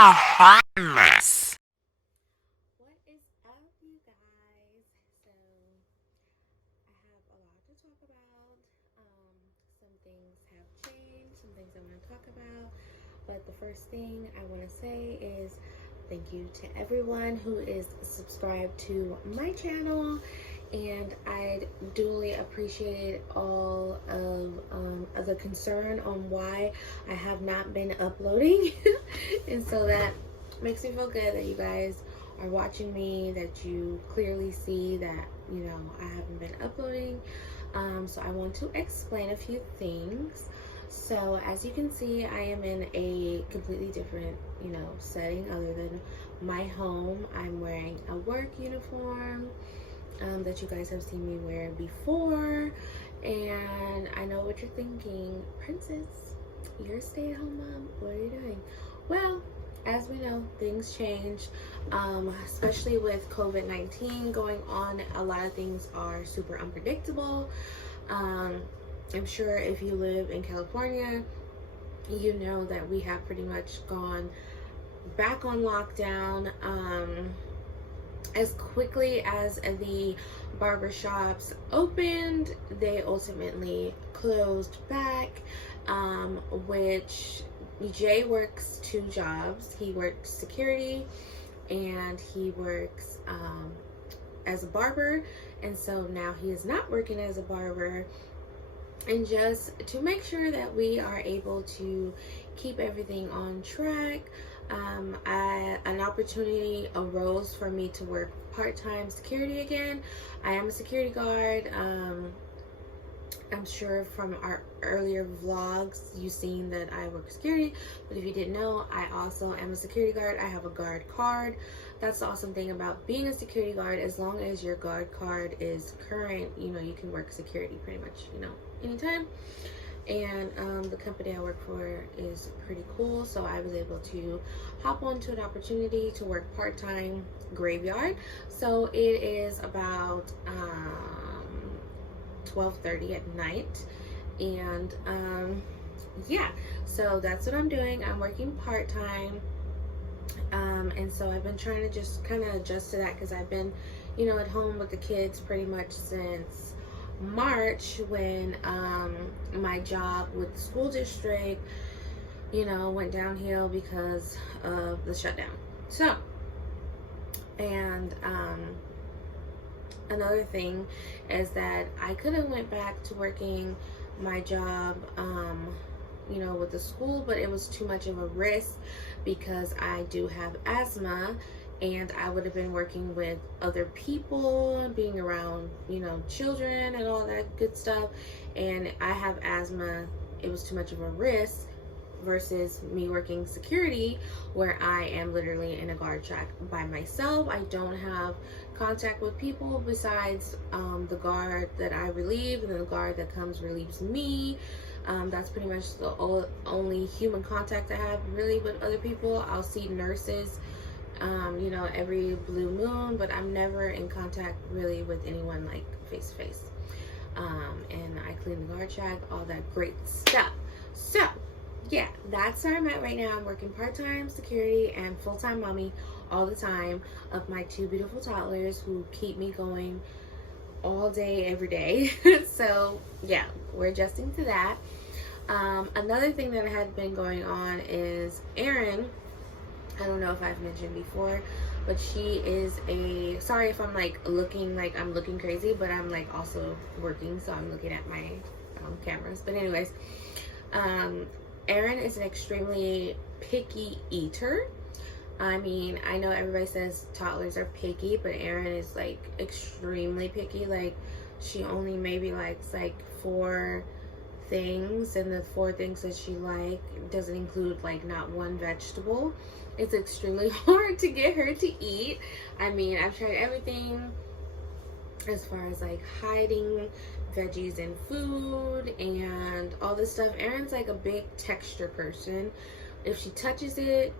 a hot mess. What is up, you guys? So, I have a lot to talk about. Some things have changed, some things I want to talk about. But the first thing I want to say is thank you to everyone who is subscribed to my channel. And I duly appreciate all of the concern on why I have not been uploading. And so that makes me feel good that you guys are watching me, that you clearly see that, I haven't been uploading. So I want to explain a few things. So as you can see, I am in a completely different, setting other than my home. I'm wearing a work uniform that you guys have seen me wear before. And I know what you're thinking, Princess, you're a stay-at-home mom. What are you doing? Well, as we know, things change, especially with COVID-19 going on. A lot of things are super unpredictable. I'm sure if you live in California, you know that we have pretty much gone back on lockdown. As quickly as the barbershops opened, they ultimately closed back, which Jay works two jobs. He works security and he works as a barber, and so now he is not working as a barber. And just to make sure that we are able to keep everything on track, an opportunity arose for me to work part-time security again. I am a security guard. I'm sure from our earlier vlogs you've seen that I work security, but if you didn't know, I also am a security guard. I have a guard card. That's the awesome thing about being a security guard. As long as your guard card is current, you can work security pretty much, anytime. And the company I work for is pretty cool, so I was able to hop onto an opportunity to work part-time graveyard. So it is about 12:30 at night, and yeah, so that's what I'm doing. I'm working part-time, and so I've been trying to just kind of adjust to that, because I've been at home with the kids pretty much since March, when my job with the school district went downhill because of the shutdown. So, and another thing is that I could have went back to working my job with the school, but it was too much of a risk because I do have asthma, and I would have been working with other people, being around, children and all that good stuff. And I have asthma. It was too much of a risk versus me working security, where I am literally in a guard shack by myself. I don't have contact with people besides the guard that I relieve, and then the guard that comes relieves me. That's pretty much the only human contact I have really with other people. I'll see nurses every blue moon, but I'm never in contact really with anyone like face to face. And I clean the guard shack, all that great stuff. So yeah, that's where I'm at right now. I'm working part-time security and full-time mommy all the time of my two beautiful toddlers who keep me going all day, every day. So yeah, we're adjusting to that. Another thing that had been going on is Erin. I don't know if I've mentioned before, but she is sorry if I'm looking crazy, but I'm also working, so I'm looking at my cameras. But anyways, Erin is an extremely picky eater. I mean, I know everybody says toddlers are picky, but Erin is extremely picky. She only maybe likes 4 things, and the 4 things that she doesn't include not one vegetable. It's extremely hard to get her to eat. I mean, I've tried everything as far as hiding veggies in food and all this stuff. Erin's a big texture person. If she touches it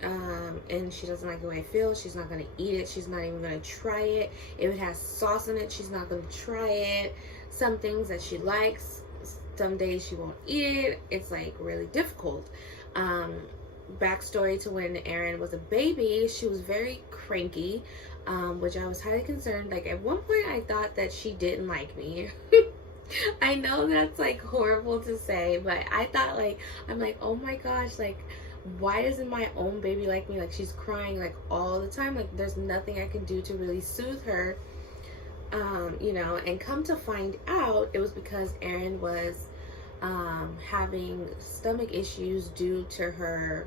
and she doesn't like the way it feels, she's not going to eat it. She's not even going to try it. If it has sauce in it, she's not going to try it. Some things that she likes, some days she won't eat it. It's really difficult. backstory to when Erin was a baby, she was very cranky, which I was highly concerned. Like, at one point I thought that she didn't like me. I know that's like horrible to say, but I thought, like, I'm like, oh my gosh, like, why doesn't my own baby like me? Like, she's crying like all the time. Like, there's nothing I can do to really soothe her. You know, and come to find out, it was because Erin was having stomach issues due to her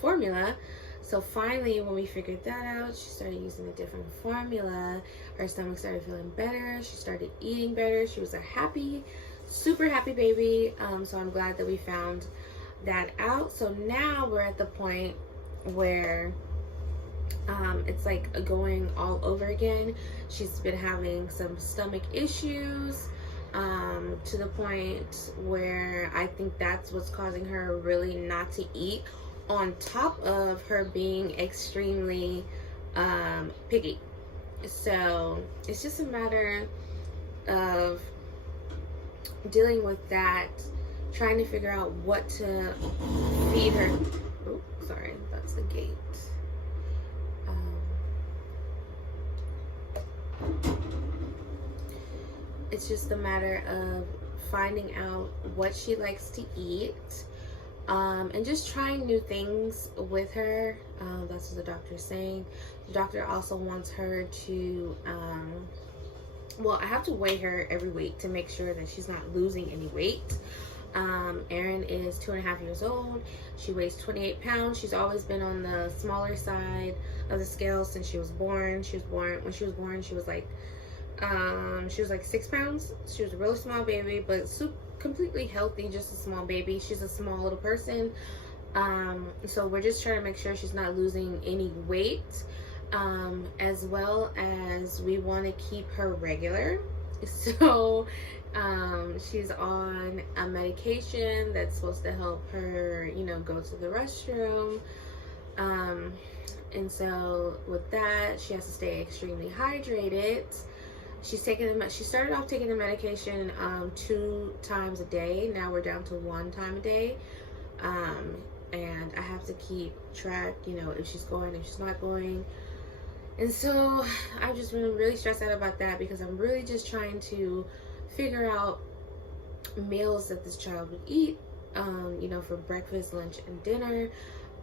formula. So finally, when we figured that out, she started using a different formula. Her stomach started feeling better. She started eating better. She was a happy, super happy baby. So I'm glad that we found that out. So now we're at the point where it's like going all over again. She's been having some stomach issues to the point where I think that's what's causing her really not to eat, on top of her being extremely picky. So it's just a matter of dealing with that, trying to figure out what to feed her. Oh, sorry, that's the gate. It's just a matter of finding out what she likes to eat, and just trying new things with her. That's what the doctor is saying. The doctor also wants her to, well, I have to weigh her every week to make sure that she's not losing any weight. Erin is 2.5 years old. She weighs 28 pounds. She's always been on the smaller side of the scale since she was born. When she was born, she was like 6 pounds. She was a really small baby, but completely healthy, just a small baby. She's a small little person. So we're just trying to make sure she's not losing any weight, as well as we want to keep her regular. So she's on a medication that's supposed to help her, you know, go to the restroom. And so with that, she has to stay extremely hydrated. She started off taking the medication 2 times a day. Now we're down to 1 time a day. And I have to keep track, you know, if she's going, if she's not going. And so I've just been really stressed out about that, because I'm really just trying to figure out meals that this child would eat, you know, for breakfast, lunch, and dinner.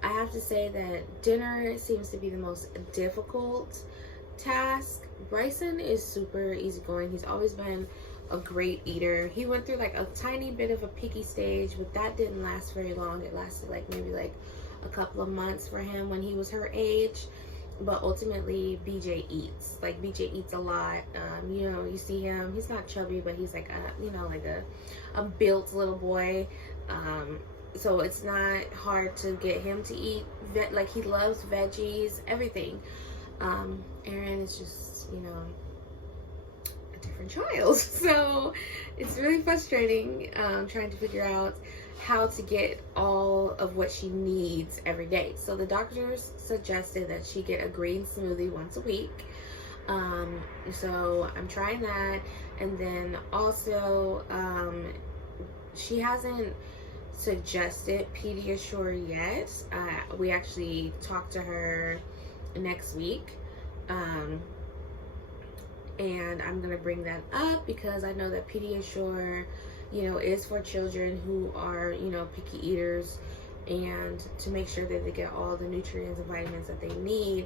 I have to say that dinner seems to be the most difficult task. Bryson is super easygoing. He's always been a great eater. He went through like a tiny bit of a picky stage, but that didn't last very long. It lasted like maybe like a couple of months for him when he was her age. But ultimately, BJ eats. Like, BJ eats a lot. You know, you see him, he's not chubby, but he's like a, you know, like a built little boy. So it's not hard to get him to eat. Like, he loves veggies, everything. Erin is just, you know, a different child. So it's really frustrating, trying to figure out how to get all of what she needs every day. So the doctors suggested that she get a green smoothie once a week. So I'm trying that. And then also, she hasn't suggested Pediasure yet. We actually talked to her next week. And I'm gonna bring that up because I know that Pediasure, you know, is for children who are, you know, picky eaters, and to make sure that they get all the nutrients and vitamins that they need,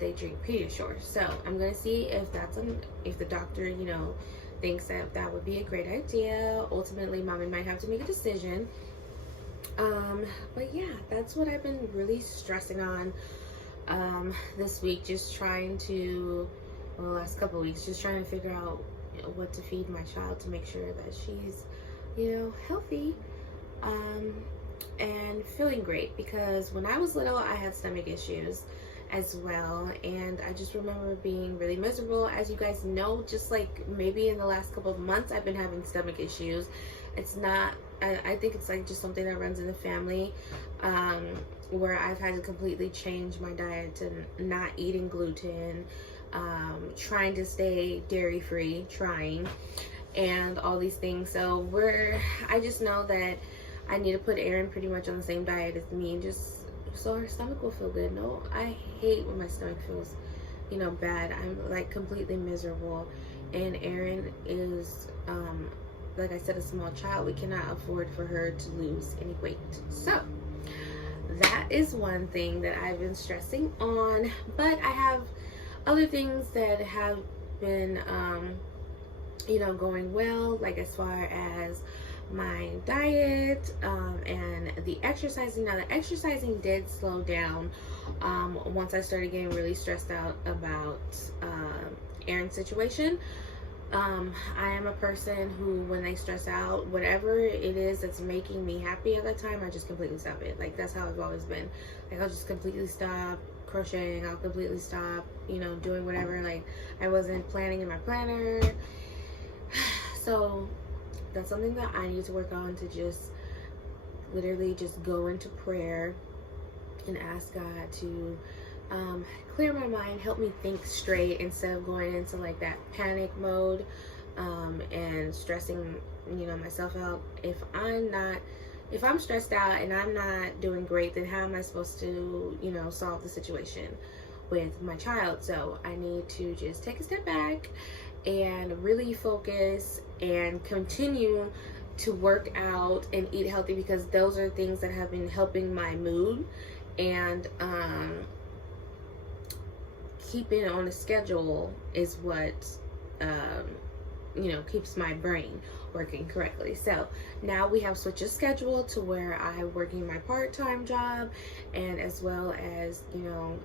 they drink Pediasure. So I'm gonna see if if the doctor, you know, thinks that that would be a great idea. Ultimately, mommy might have to make a decision. But yeah, that's what I've been really stressing on this week, just trying to, well, the last couple of weeks, just trying to figure out, you know, what to feed my child to make sure that she's, you know, healthy, and feeling great. Because when I was little, I had stomach issues as well, and I just remember being really miserable. As you guys know, just like maybe in the last couple of months, I've been having stomach issues. It's not, I think it's like just something that runs in the family, where I've had to completely change my diet to not eating gluten, trying to stay dairy free, and all these things. So I just know that I need to put Erin pretty much on the same diet as me, and just so her stomach will feel good. No, I hate when my stomach feels, you know, bad. I'm like completely miserable, and Erin is like I said, a small child. We cannot afford for her to lose any weight. So that is one thing that I've been stressing on, but I have other things that have been you know, going well, like as far as my diet and the exercising. Now the exercising did slow down once I started getting really stressed out about Erin's situation. I am a person who, when I stress out, whatever it is that's making me happy at that time, I just completely stop it. Like, that's how I've always been. Like, I'll just completely stop crocheting. I'll completely stop, you know, doing whatever. Like, I wasn't planning in my planner. So that's something that I need to work on, to just literally just go into prayer and ask God to clear my mind, help me think straight instead of going into like that panic mode and stressing, you know, myself out. If I'm stressed out and I'm not doing great, then how am I supposed to, you know, solve the situation with my child? So I need to just take a step back and really focus and continue to work out and eat healthy, because those are things that have been helping my mood, and keeping on a schedule is what you know, keeps my brain working correctly. So now we have switched a schedule to where I'm working my part-time job, and as well as, you know,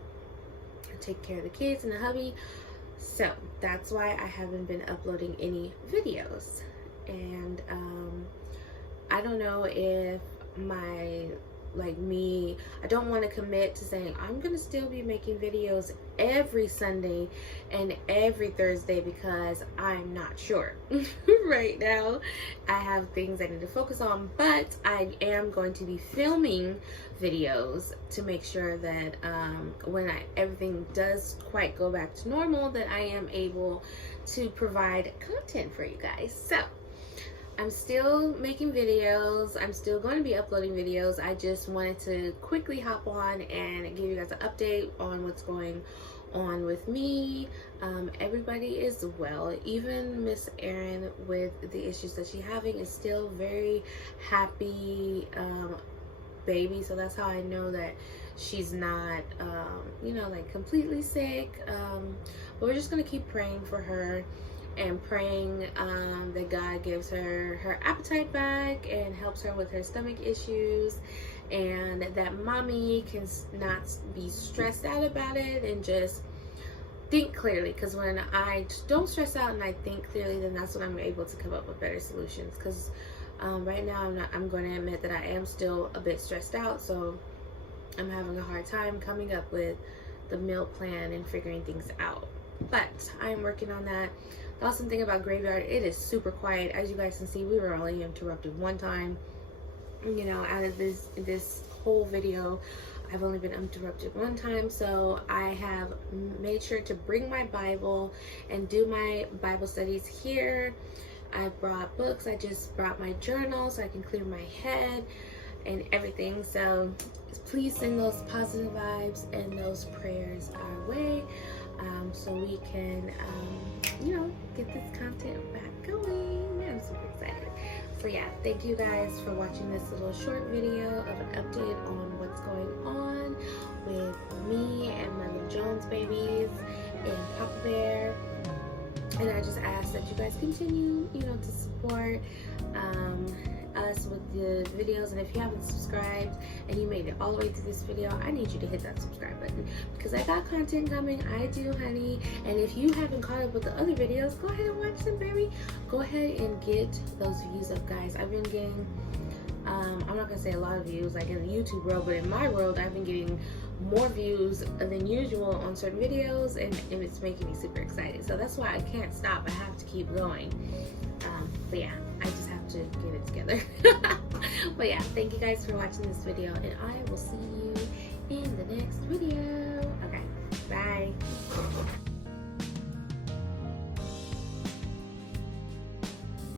take care of the kids and the hubby. So that's why I haven't been uploading any videos. And I don't know if I don't want to commit to saying I'm gonna still be making videos every Sunday and every Thursday, because I'm not sure. Right now I have things I need to focus on, but I am going to be filming videos to make sure that when everything does quite go back to normal, that I am able to provide content for you guys. So I'm still making videos. I'm still going to be uploading videos. I just wanted to quickly hop on and give you guys an update on what's going on with me. Everybody is well. Even Miss Erin, with the issues that she's having, is still very happy baby. So that's how I know that she's not, you know, like completely sick. But we're just going to keep praying for her, and praying that God gives her her appetite back and helps her with her stomach issues, and that mommy can not be stressed out about it and just think clearly. Because when I don't stress out and I think clearly, then that's when I'm able to come up with better solutions. Because right now I'm going to admit that I am still a bit stressed out, so I'm having a hard time coming up with the meal plan and figuring things out. But I'm working on that. The awesome thing about Graveyard, it is super quiet. As you guys can see, we were only interrupted one time. You know, out of this whole video, I've only been interrupted one time. So I have made sure to bring my Bible and do my Bible studies here. I brought books. I just brought my journal so I can clear my head and everything. So please send those positive vibes and those prayers our way, so we can you know, get this content back going. I'm super excited. So yeah, thank you guys for watching this little short video of an update on what's going on with me and my little Jones babies and Papa Bear. And I just ask that you guys continue, you know, to support us with the videos. And if you haven't subscribed and you made it all the way through this video, I need you to hit that subscribe button, because I got content coming. I do, honey. And if you haven't caught up with the other videos, go ahead and watch them, baby. Go ahead and get those views up, guys. I've been getting I'm not gonna say a lot of views like in the YouTube world, but in my world, I've been getting more views than usual on certain videos, and it's making me super excited. So that's why I can't stop. I have to keep going. But yeah, I just have to get it together. But yeah, thank you guys for watching this video, and I will see you in the next video. Okay, bye.